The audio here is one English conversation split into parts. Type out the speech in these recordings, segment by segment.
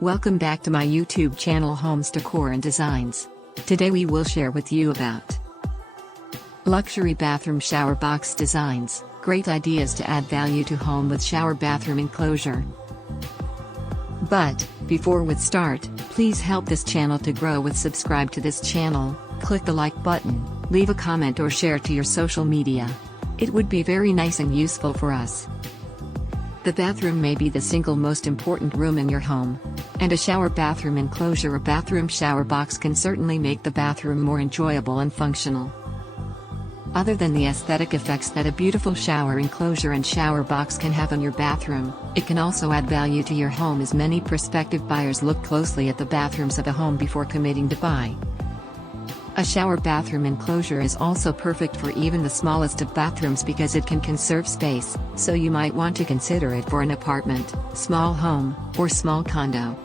Welcome back to my YouTube channel Homes Decor and Designs. Today we will share with you about luxury bathroom shower box designs, great ideas to add value to home with shower bathroom enclosure. But, before we start, please help this channel to grow with subscribe to this channel, click the like button, leave a comment or share to your social media. It would be very nice and useful for us. The bathroom may be the single most important room in your home. And a shower bathroom enclosure or bathroom shower box can certainly make the bathroom more enjoyable and functional. Other than the aesthetic effects that a beautiful shower enclosure and shower box can have on your bathroom, it can also add value to your home as many prospective buyers look closely at the bathrooms of a home before committing to buy. A shower bathroom enclosure is also perfect for even the smallest of bathrooms because it can conserve space, so you might want to consider it for an apartment, small home, or small condo.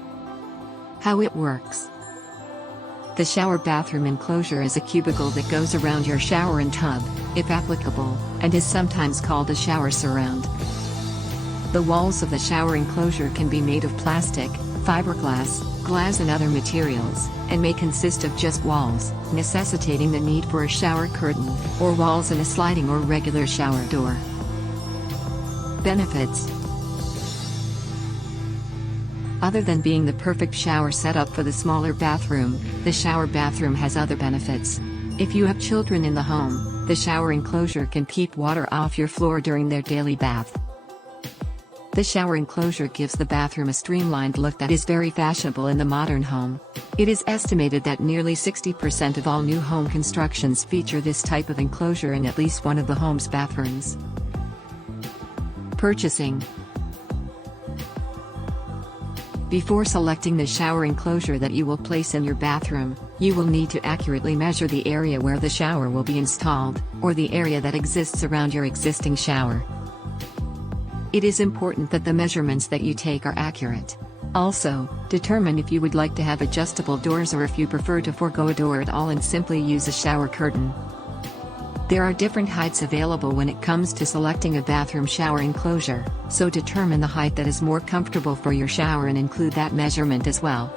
How it works. The shower bathroom enclosure is a cubicle that goes around your shower and tub, if applicable, and is sometimes called a shower surround. The walls of the shower enclosure can be made of plastic, fiberglass, glass and other materials, and may consist of just walls, necessitating the need for a shower curtain, or walls and a sliding or regular shower door. Benefits. Other than being the perfect shower setup for the smaller bathroom, the shower bathroom has other benefits. If you have children in the home, the shower enclosure can keep water off your floor during their daily bath. The shower enclosure gives the bathroom a streamlined look that is very fashionable in the modern home. It is estimated that nearly 60% of all new home constructions feature this type of enclosure in at least one of the home's bathrooms. Purchasing. Before selecting the shower enclosure that you will place in your bathroom, you will need to accurately measure the area where the shower will be installed, or the area that exists around your existing shower. It is important that the measurements that you take are accurate. Also, determine if you would like to have adjustable doors or if you prefer to forego a door at all and simply use a shower curtain. There are different heights available when it comes to selecting a bathroom shower enclosure, so determine the height that is more comfortable for your shower and include that measurement as well.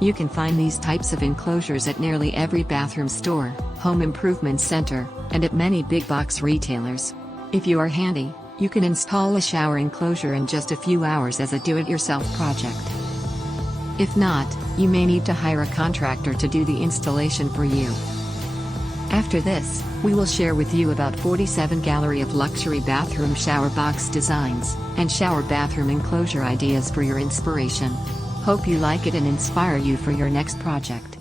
You can find these types of enclosures at nearly every bathroom store, home improvement center, and at many big box retailers. If you are handy, you can install a shower enclosure in just a few hours as a do-it-yourself project. If not, you may need to hire a contractor to do the installation for you. After this, we will share with you about 47 gallery of luxury bathroom shower box designs, and shower bathroom enclosure ideas for your inspiration. Hope you like it and inspire you for your next project.